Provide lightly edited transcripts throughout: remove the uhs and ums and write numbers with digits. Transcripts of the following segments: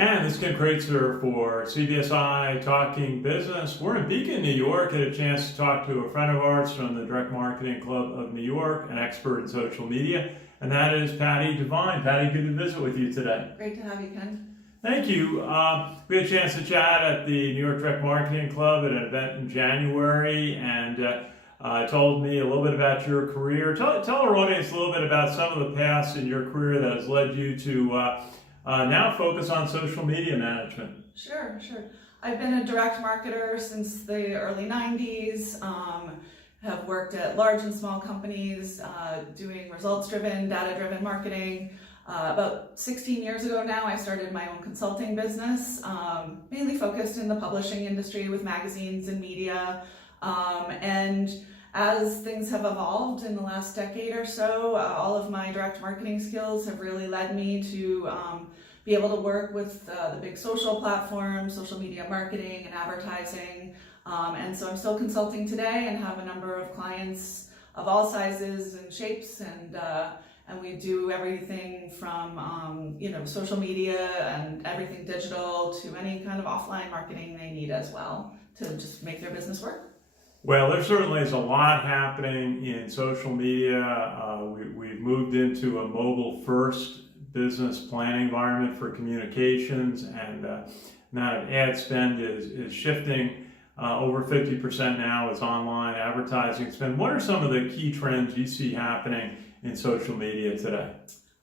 And this is Ken Kreitzer for CBSI Talking Business. We're in Beacon, New York. Had a chance to talk to a friend of ours from the Direct Marketing Club of New York, an expert in social media, and that is Patti Devine. Patti, good to visit with you today. Great to have you, Ken. Thank you. We had a chance to chat at the New York Direct Marketing Club at an event in January, and told me a little bit about your career. Tell our audience a little bit about some of the paths in your career that has led you to now focus on social media management. Sure. I've been a direct marketer since the early 90s. Have worked at large and small companies doing results-driven, data-driven marketing. About 16 years ago now, I started my own consulting business, mainly focused in the publishing industry with magazines and media. And as things have evolved in the last decade or so, all of my direct marketing skills have really led me to be able to work with the big social platforms, social media marketing and advertising. And so I'm still consulting today and have a number of clients of all sizes and shapes, and we do everything from social media and everything digital to any kind of offline marketing they need as well to just make their business work. Well, there certainly is a lot happening in social media. We've moved into a mobile-first business planning environment for communications, and the amount of ad spend is shifting. Over 50% now is online advertising spend. What are some of the key trends you see happening in social media today?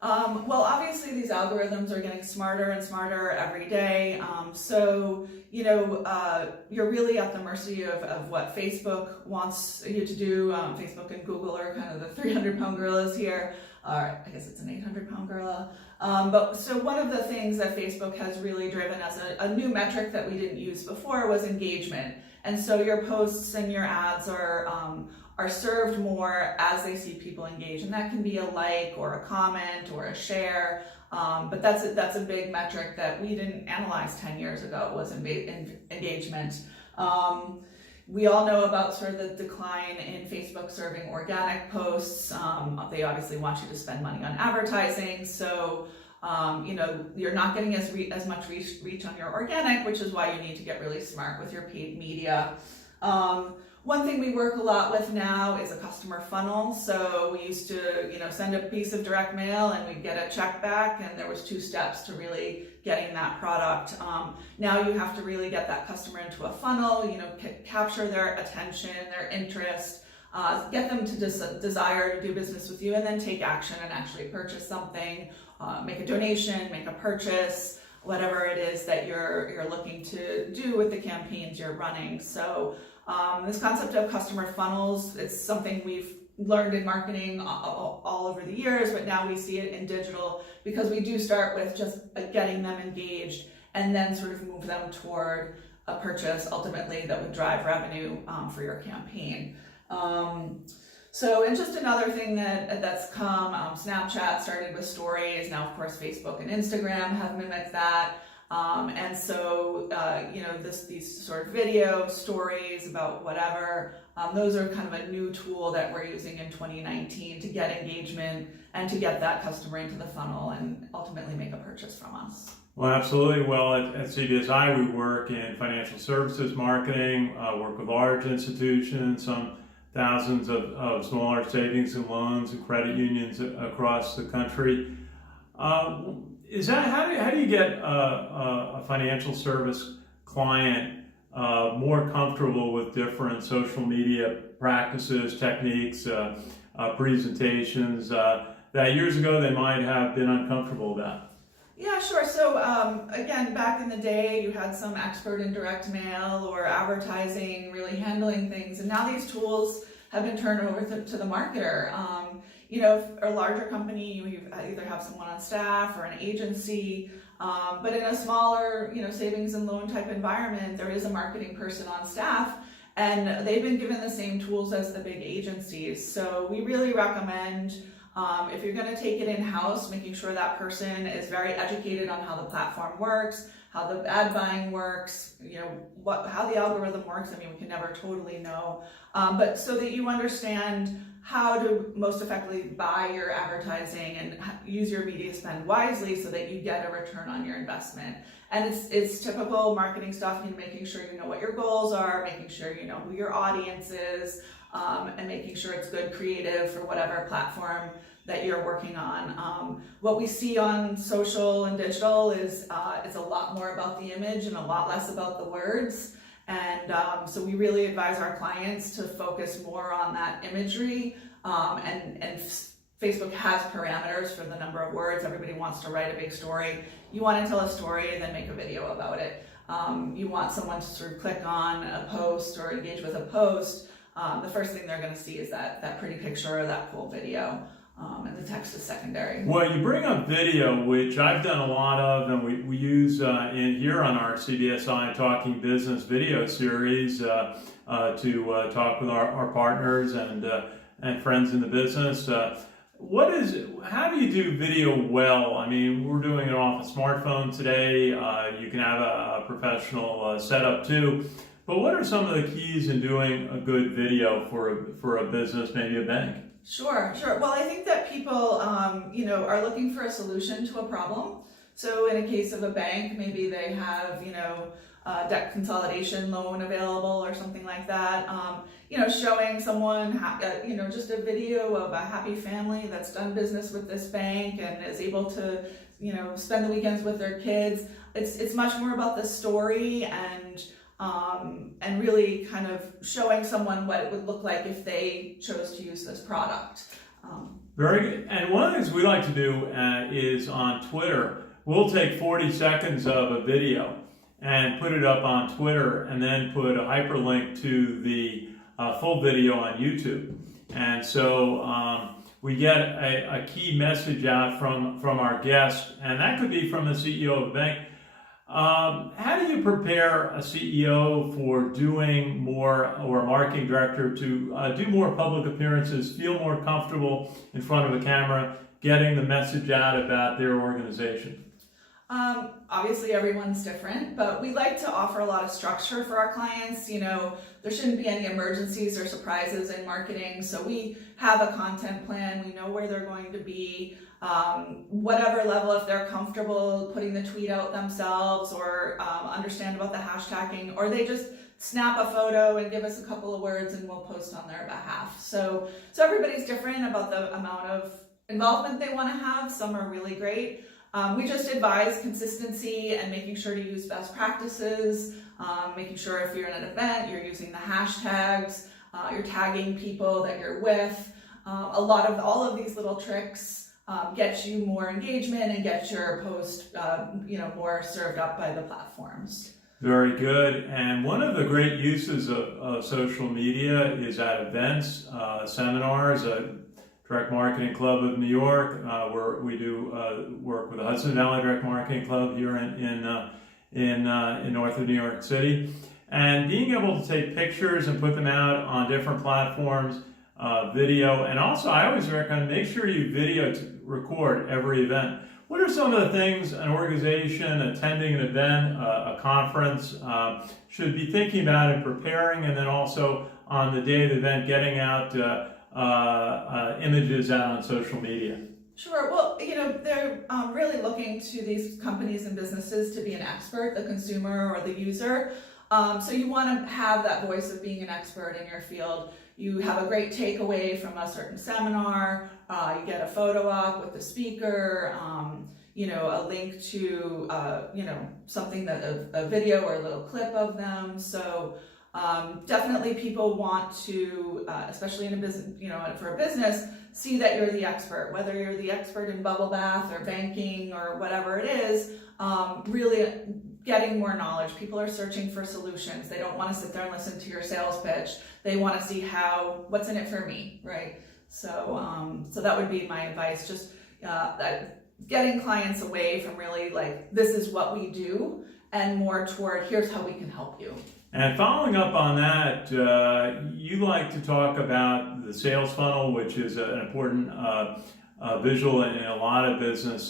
Well, obviously these algorithms are getting smarter and smarter every day. You're really at the mercy of what Facebook wants you to do. Facebook and Google are kind of the 300-pound gorillas here. I guess it's an 800-pound gorilla. So one of the things that Facebook has really driven as a new metric that we didn't use before was engagement. And so your posts and your ads are served more as they see people engage, and that can be a like or a comment or a share. But that's a big metric that we didn't analyze 10 years ago was engagement. We all know about sort of the decline in Facebook serving organic posts. They obviously want you to spend money on advertising, so you're not getting as much reach on your organic, which is why you need to get really smart with your paid media. One thing we work a lot with now is a customer funnel. So we used to, send a piece of direct mail and we'd get a check back, and there was 2 steps to really getting that product. Now you have to really get that customer into a funnel, capture their attention, their interest, get them to desire to do business with you, and then take action and actually purchase something, make a donation, make a purchase, whatever it is that you're looking to do with the campaigns you're running. So this concept of customer funnels, it's something we've learned in marketing all over the years, but now we see it in digital because we do start with just getting them engaged and then sort of move them toward a purchase ultimately that would drive revenue for your campaign. And just another thing that's come, Snapchat started with stories. Now, of course, Facebook and Instagram have mimicked that. These sort of video stories about whatever, those are kind of a new tool that we're using in 2019 to get engagement and to get that customer into the funnel and ultimately make a purchase from us. Well, absolutely. Well, at CBSI, we work in financial services marketing, work with large institutions, some thousands of smaller savings and loans and credit unions across the country. How do you get a financial service client more comfortable with different social media practices, techniques, presentations that years ago they might have been uncomfortable about? Yeah, sure. So again, back in the day, you had some expert in direct mail or advertising really handling things, and now these tools have been turned over to the marketer. If a larger company, you either have someone on staff or an agency, but in a smaller, savings and loan type environment, there is a marketing person on staff, and they've been given the same tools as the big agencies. So we really recommend, if you're going to take it in-house, making sure that person is very educated on how the platform works, how the ad buying works, how the algorithm works. I mean, we can never totally know, but so that you understand how to most effectively buy your advertising and use your media spend wisely so that you get a return on your investment. And it's typical marketing stuff, making sure you know what your goals are, making sure you know who your audience is, and making sure it's good creative for whatever platform that you're working on. What we see on social and digital is it's a lot more about the image and a lot less about the words. And so we really advise our clients to focus more on that imagery. And Facebook has parameters for the number of words. Everybody wants to write a big story. You want to tell a story, then make a video about it. You want someone to sort of click on a post or engage with a post. The first thing they're going to see is that pretty picture or that cool video. And the text is secondary. Well, you bring up video, which I've done a lot of, and we use in here on our CBSI Talking Business video series to talk with our partners and friends in the business. How do you do video well? I mean, we're doing it off a smartphone today. You can have a professional setup too. But what are some of the keys in doing a good video for a business, maybe a bank? Sure. Well, I think that people, are looking for a solution to a problem. So in a case of a bank, maybe they have, a debt consolidation loan available or something like that. Showing someone, just a video of a happy family that's done business with this bank and is able to, spend the weekends with their kids. It's much more about the story and really kind of showing someone what it would look like if they chose to use this product. Very good. And one of the things we like to do is on Twitter, we'll take 40 seconds of a video and put it up on Twitter and then put a hyperlink to the full video on YouTube. And so we get a key message out from our guest, and that could be from the CEO of a bank. How do you prepare a CEO for doing more, or a marketing director to do more public appearances, feel more comfortable in front of a camera, getting the message out about their organization? Obviously everyone's different, but we like to offer a lot of structure for our clients. There shouldn't be any emergencies or surprises in marketing. So we have a content plan. We know where they're going to be. Whatever level, if they're comfortable putting the tweet out themselves or understand about the hashtagging, or they just snap a photo and give us a couple of words and we'll post on their behalf. So everybody's different about the amount of involvement they want to have. Some are really great. We just advise consistency and making sure to use best practices, making sure if you're in an event, you're using the hashtags, you're tagging people that you're with. All of these little tricks get you more engagement and get your post, more served up by the platforms. Very good. And one of the great uses of social media is at events, seminars, Direct Marketing Club of New York, where we do work with the Hudson Valley Direct Marketing Club here in north of New York City. And being able to take pictures and put them out on different platforms, video, and also I always recommend make sure you video record every event. What are some of the things an organization attending an event, a conference, should be thinking about and preparing, and then also on the day of the event getting out images out on social media? Sure. Well, they're really looking to these companies and businesses to be an expert, the consumer or the user. So you want to have that voice of being an expert in your field. You have a great takeaway from a certain seminar. You get a photo op with the speaker. A link to something that a video or a little clip of them. So definitely people want to, especially in a business, for a business, see that you're the expert, whether you're the expert in bubble bath or banking or whatever it is, really getting more knowledge. People are searching for solutions. They don't want to sit there and listen to your sales pitch. They want to see what's in it for me, right? So that would be my advice, just getting clients away from really like, this is what we do, and more toward, here's how we can help you. And following up on that, you like to talk about the sales funnel, which is an important visual in a lot of business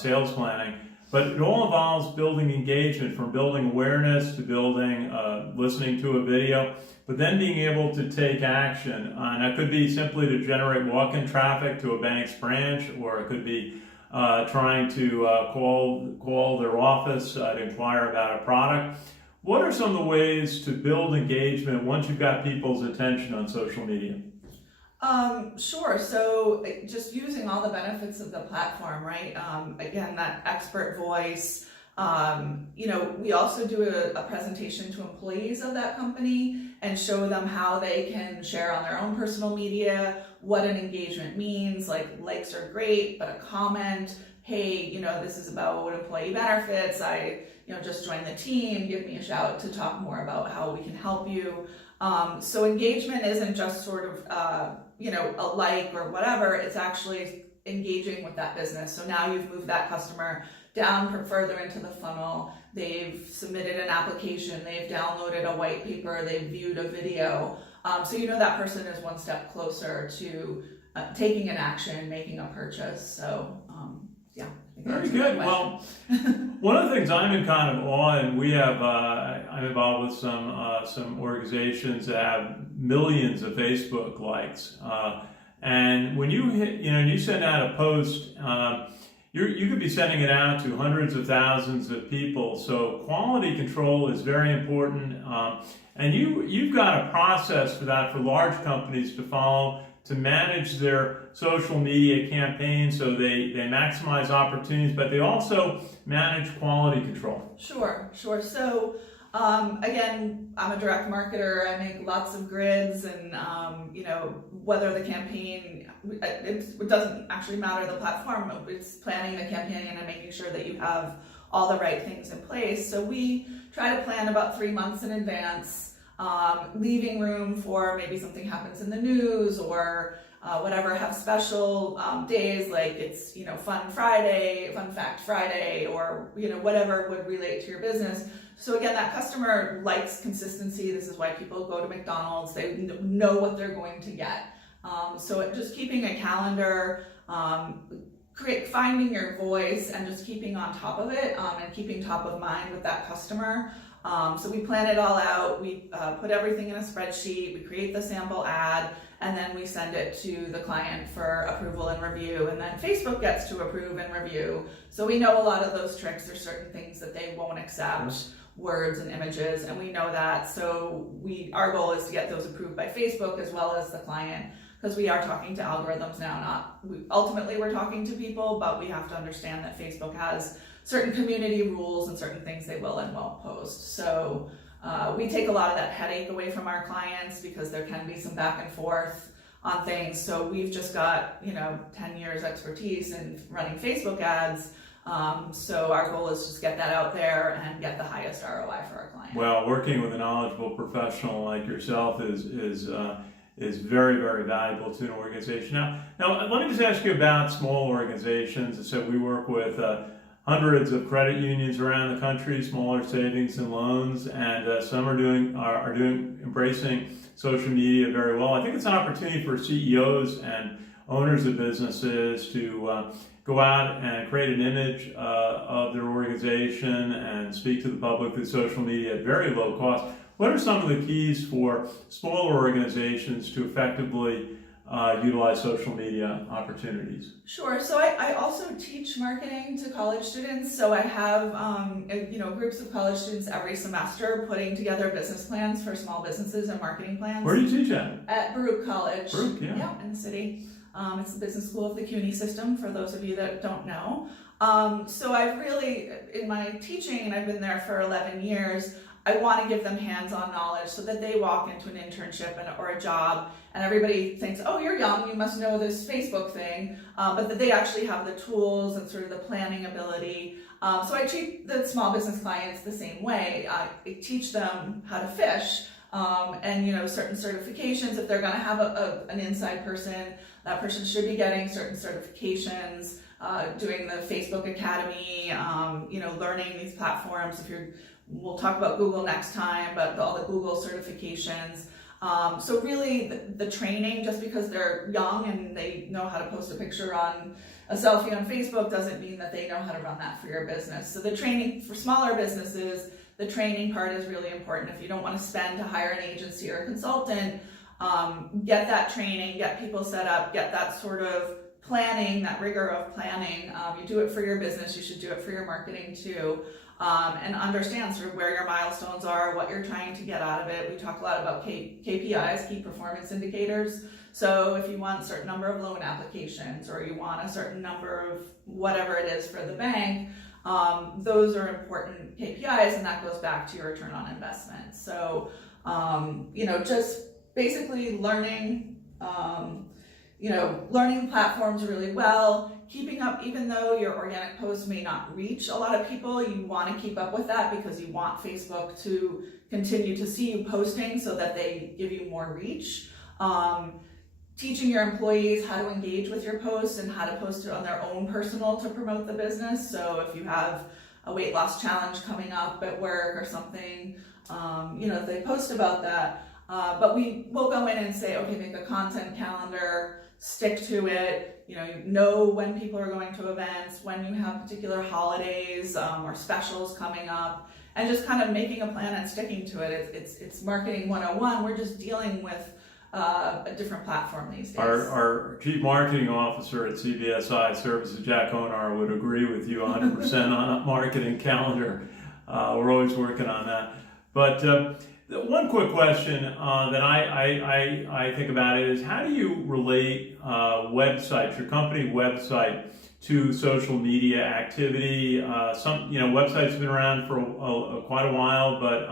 sales planning. But it all involves building engagement, from building awareness to building, listening to a video, but then being able to take action. And that could be simply to generate walk-in traffic to a bank's branch, or it could be trying to call their office to inquire about a product. What are some of the ways to build engagement once you've got people's attention on social media? Sure. So just using all the benefits of the platform, right? Again, that expert voice. We also do a presentation to employees of that company and show them how they can share on their own personal media, what an engagement means. Like, likes are great, but a comment, hey, this is about employee benefits. I just joined the team. Give me a shout to talk more about how we can help you. So engagement isn't just sort of, a like or whatever. It's actually engaging with that business. So now you've moved that customer down further into the funnel. They've submitted an application. They've downloaded a white paper. They've viewed a video. So that person is one step closer to taking an action, making a purchase. So, yeah. Very good. Well, one of the things I'm in kind of awe, and we have, I'm involved with some organizations that have millions of Facebook likes. And when you hit, you send out a post, you could be sending it out to hundreds of thousands of people. So quality control is very important. And you've got a process for that for large companies to follow, to manage their social media campaigns so they maximize opportunities, but they also manage quality control. Sure. So, again, I'm a direct marketer. I make lots of grids and, whether the campaign, it doesn't actually matter the platform. It's planning the campaign and making sure that you have all the right things in place. So we try to plan about 3 months in advance, leaving room for maybe something happens in the news or whatever, have special days like it's, Fun Friday, Fun Fact Friday, or, whatever would relate to your business. So again, that customer likes consistency. This is why people go to McDonald's. They know what they're going to get. So just keeping a calendar, finding your voice and just keeping on top of it and keeping top of mind with that customer. So we plan it all out. We put everything in a spreadsheet. We create the sample ad, and then we send it to the client for approval and review. And then Facebook gets to approve and review. So we know a lot of those tricks. There's certain things that they won't accept, words and images, and we know that. So our goal is to get those approved by Facebook as well as the client, because we are talking to algorithms now. Ultimately, we're talking to people, but we have to understand that Facebook has certain community rules and certain things they will and won't post. So we take a lot of that headache away from our clients because there can be some back and forth on things. So we've just got 10 years expertise in running Facebook ads. So our goal is just get that out there and get the highest ROI for our client. Well, working with a knowledgeable professional like yourself is very, very valuable to an organization. Now let me just ask you about small organizations. So we work with hundreds of credit unions around the country, smaller savings and loans, and some are embracing social media very well. I think it's an opportunity for CEOs and owners of businesses to go out and create an image of their organization and speak to the public through social media at very low cost. What are some of the keys for smaller organizations to effectively utilize social media opportunities? Sure. So I also teach marketing to college students. So I have groups of college students every semester putting together business plans for small businesses and marketing plans. Where do you teach at? At Baruch College. Baruch, yeah. Yeah, in the city. It's the business school of the CUNY system, for those of you that don't know. So I've really, in my teaching, and I've been there for 11 years, I want to give them hands-on knowledge so that they walk into an internship or a job and everybody thinks, oh, you're young, you must know this Facebook thing, but that they actually have the tools and sort of the planning ability. So I treat the small business clients the same way. I teach them how to fish and certain certifications. If they're going to have an inside person, that person should be getting certain certifications, doing the Facebook Academy, learning these platforms. We'll talk about Google next time, but all the Google certifications. So really the training, just because they're young and they know how to post a picture on a selfie on Facebook doesn't mean that they know how to run that for your business. So the training for smaller businesses, the training part is really important. If you don't want to spend to hire an agency or a consultant, get that training, get people set up, get that sort of planning, that rigor of planning. You do it for your business, you should do it for your marketing too. And understand sort of where your milestones are, what you're trying to get out of it. We talk a lot about KPIs, key performance indicators. So if you want a certain number of loan applications, or you want a certain number of whatever it is for the bank, those are important KPIs, and that goes back to your return on investment. So, just basically learning, learning platforms really well, keeping up, even though your organic posts may not reach a lot of people, you want to keep up with that because you want Facebook to continue to see you posting so that they give you more reach. Teaching your employees how to engage with your posts and how to post it on their own personal to promote the business. So if you have a weight loss challenge coming up at work or something, they post about that. But we will go in and say, okay, make a content calendar, stick to it, you know when people are going to events, when you have particular holidays or specials coming up, and just kind of making a plan and sticking to it. It's marketing 101. We're just dealing with a different platform these days. Our Chief Marketing Officer at CBSI Services, Jack Onar, would agree with you 100% on a marketing calendar. We're always working on that. But one quick question that I think about it is, how do you relate websites, your company website, to social media activity? Some websites have been around for quite a while, but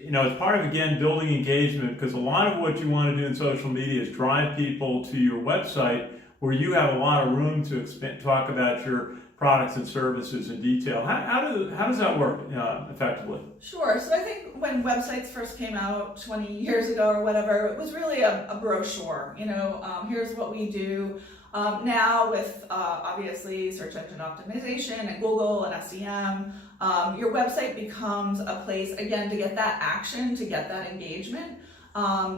it's part of, again, building engagement, because a lot of what you want to do in social media is drive people to your website, where you have a lot of room to talk about your products and services in detail. How does that work effectively? Sure. So I think when websites first came out 20 years ago or whatever, it was really a brochure. Here's what we do. Now with obviously search engine optimization and Google and SEM, your website becomes a place, again, to get that action, to get that engagement.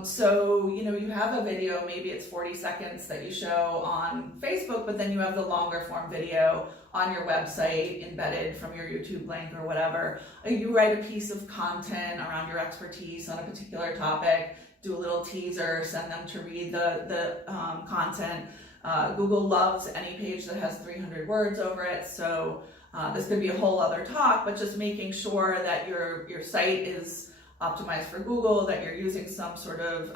So you have a video, maybe it's 40 seconds that you show on Facebook, but then you have the longer form video on your website embedded from your YouTube link or whatever. You write a piece of content around your expertise on a particular topic, do a little teaser, send them to read the content. Google loves any page that has 300 words over it, so this could be a whole other talk, but just making sure that your site is optimized for Google, that you're using some sort of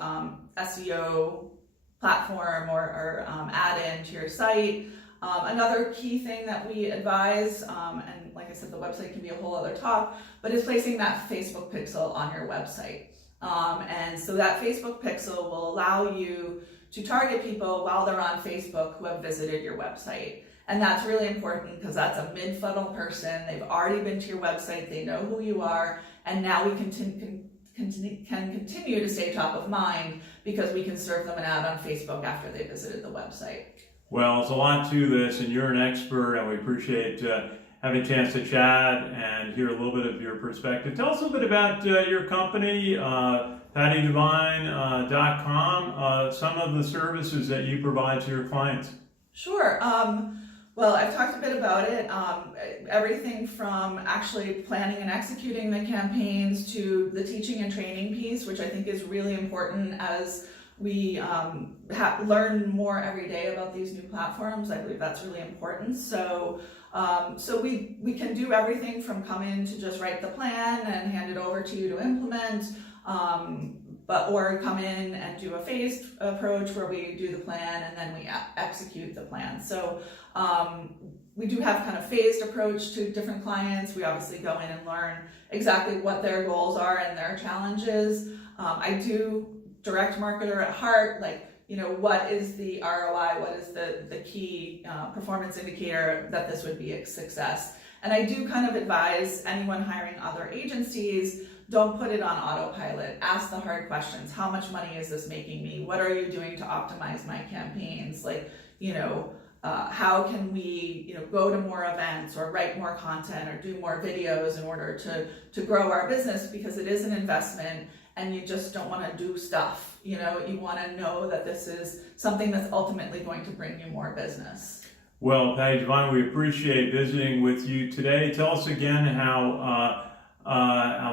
SEO platform or add-in to your site. Another key thing that we advise, and like I said, the website can be a whole other talk, but is placing that Facebook pixel on your website. And so that Facebook pixel will allow you to target people while they're on Facebook who have visited your website. And that's really important because that's a mid-funnel person. They've already been to your website, they know who you are, and now we can continue to stay top of mind because we can serve them an ad on Facebook after they visited the website. Well, there's a lot to this, and you're an expert, and we appreciate having a chance to chat and hear a little bit of your perspective. Tell us a little bit about your company, PattiDevine.com, some of the services that you provide to your clients. Sure. Well, I've talked a bit about it. Everything from actually planning and executing the campaigns to the teaching and training piece, which I think is really important as we learn more every day about these new platforms. I believe that's really important. So we can do everything from come in to just write the plan and hand it over to you to implement, or come in and do a phased approach where we do the plan and then we execute the plan. So we do have kind of phased approach to different clients. We obviously go in and learn exactly what their goals are and their challenges. I do direct marketer at heart, what is the ROI, what is the key performance indicator that this would be a success. And I do kind of advise anyone hiring other agencies, don't put it on autopilot. Ask the hard questions. How much money is this making me? What are you doing to optimize my campaigns? how can we, go to more events or write more content or do more videos in order to grow our business, because it is an investment and you just don't want to do stuff. You want to know that this is something that's ultimately going to bring you more business. Well, Patti Devine, we appreciate visiting with you today. Tell us again how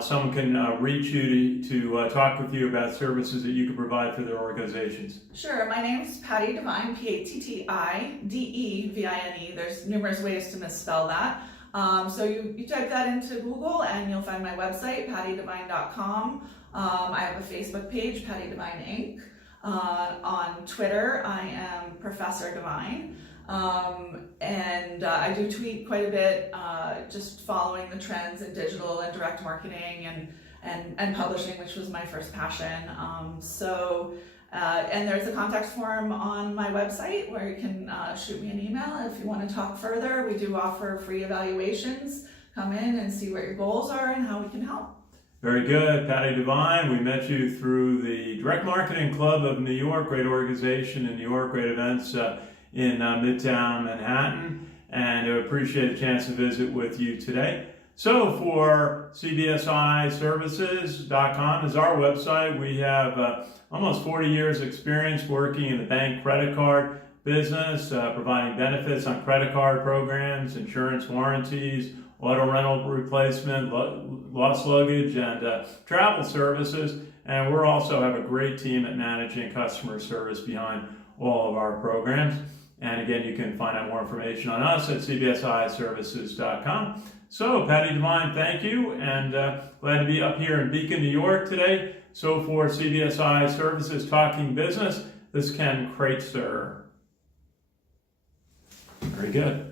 someone can reach you to talk with you about services that you can provide for their organizations. Sure. My name is Patti Devine, Pattidevine. There's numerous ways to misspell that. So you type that into Google and you'll find my website, pattidevine.com. I have a Facebook page, Patti Devine Inc. On Twitter, I am Professor Devine. And I do tweet quite a bit, just following the trends in digital and direct marketing and publishing, which was my first passion. And there's a contact form on my website where you can shoot me an email if you want to talk further. We do offer free evaluations. Come in and see what your goals are and how we can help. Very good. Patti Devine, we met you through the Direct Marketing Club of New York, great organization in New York, great events in Midtown Manhattan, and I appreciate a chance to visit with you today. So for cbsiservices.com is our website. We have almost 40 years experience working in the bank credit card business, providing benefits on credit card programs, insurance warranties, auto rental replacement, lost luggage, and travel services. And we also have a great team at managing customer service behind all of our programs. And again, you can find out more information on us at cbsiservices.com. So, Patti Devine, thank you, and glad to be up here in Beacon, New York today. So for CBSI Services Talking Business, this is Ken Kreitzer. Very good.